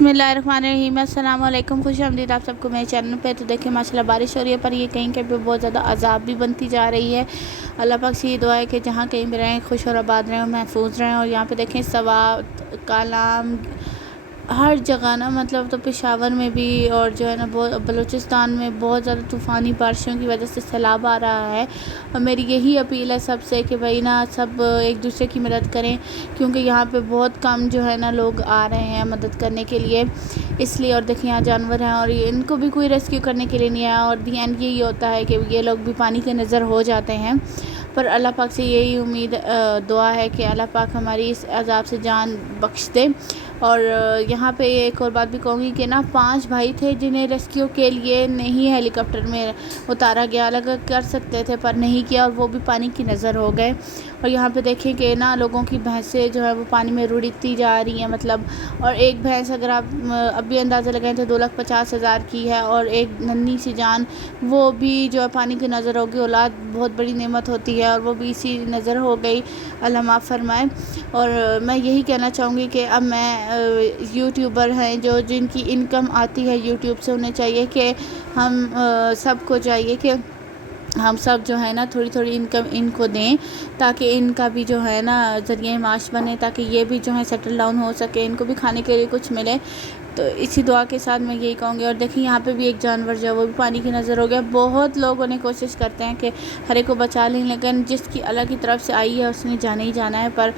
बिस्मिल्लाहिर्रहमानिर्रहीम, अस्सलाम वालेकुम। खुश आमदीद आप सबको मेरे चैनल पे। तो देखिए माशाल्लाह बारिश हो रही है, पर ये कहीं कहीं पे बहुत ज़्यादा अजाब भी बनती जा रही है। अल्लाह पाक से ये दुआ है कि जहाँ कहीं भी रहें खुश और आबाद रहें और महफूज रहें। और यहाँ पे देखें सवात कालाम हर जगह ना, मतलब तो पेशावर में भी और जो है ना बहुत बलूचिस्तान में बहुत ज़्यादा तूफ़ानी बारिशों की वजह से सैलाब आ रहा है। और मेरी यही अपील है सबसे कि भाई ना सब एक दूसरे की मदद करें, क्योंकि यहाँ पे बहुत कम जो है ना लोग आ रहे हैं मदद करने के लिए, इसलिए। और देखिए यहाँ जानवर हैं और इनको भी कोई रेस्क्यू करने के लिए नहीं आया। और दी एंड यही होता है कि ये लोग भी पानी के नज़र हो जाते हैं। पर अल्लाह पाक से यही उम्मीद दुआ है कि अल्लाह पाक हमारी इस अज़ाब से जान बख्श दे। और यहाँ पे एक और बात भी कहूँगी कि ना 5 भाई थे जिन्हें रेस्क्यू के लिए नहीं हेलीकॉप्टर में उतारा गया। अलग कर सकते थे पर नहीं किया, और वो भी पानी की नज़र हो गए। और यहाँ पे देखें कि ना लोगों की भैंसें जो है वो पानी में रुड़ती जा रही हैं, मतलब। और एक भैंस अगर आप अभी अंदाज़ा लगाएं तो 2,50,000 की है, और एक नन्ही सी जान वो भी जो है पानी की नज़र होगी। औलाद बहुत बड़ी नेमत होती है और वो भी इसी नज़र हो गई, अल्लाह माफ़ फरमाए। और मैं यही कहना चाहूँगी कि अब मैं यूट्यूबर हैं जो जिनकी इनकम आती है यूट्यूब से, उन्हें चाहिए कि हम सबको चाहिए कि हम सब जो है ना थोड़ी थोड़ी इनकम इनको दें, ताकि इनका भी जो है ना ज़रिए माश बने, ताकि ये भी जो है सेटल डाउन हो सके, इनको भी खाने के लिए कुछ मिले। तो इसी दुआ के साथ मैं यही कहूँगी। और देखिए यहाँ पे भी एक जानवर जो है वो भी पानी की नज़र हो गया। बहुत लोगों ने कोशिश करते हैं कि हर एक को बचा लें, लेकिन जिसकी अल्लाह की तरफ से आई है उसने जाना ही जाना है। पर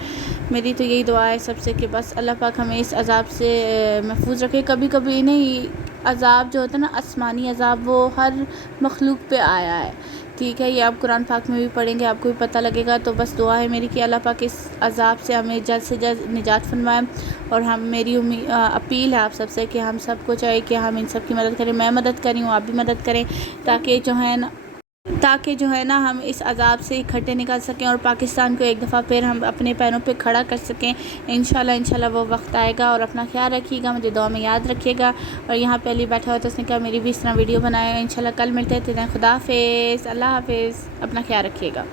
मेरी तो यही दुआ है सबसे कि बस अल्लाह पाक हमें इस अज़ाब से महफूज रखे। कभी कभी नहीं, अज़ाब जो होता है ना आसमानी अज़ाब, वो हर मखलूक पे आया है, ठीक है। ये आप कुरान पाक में भी पढ़ेंगे, आपको भी पता लगेगा। तो बस दुआ है मेरी कि अल्लाह पाक इस अज़ाब से हमें जल्द से जल्द निजात फरमाए। और हम मेरी अपील है आप सबसे कि हम सबको चाहिए कि हम इन सब की मदद करें। मैं मदद कर रही हूँ, आप भी मदद करें, ताकि जो है ना हम इस अज़ाब से इकट्ठे निकल सकें और पाकिस्तान को एक दफ़ा फिर हम अपने पैरों पे खड़ा कर सकें। इंशाल्लाह वो वक्त आएगा। और अपना ख्याल रखिएगा, मुझे दुआ में याद रखिएगा। और यहाँ पे अली बैठा हुआ तो उसने कहा मेरी भी इस तरह वीडियो बनाए। इंशाल्लाह कल मिलते हैं। खुदा हाफिज़, अल्लाह हाफिज़, अपना ख्याल रखिएगा।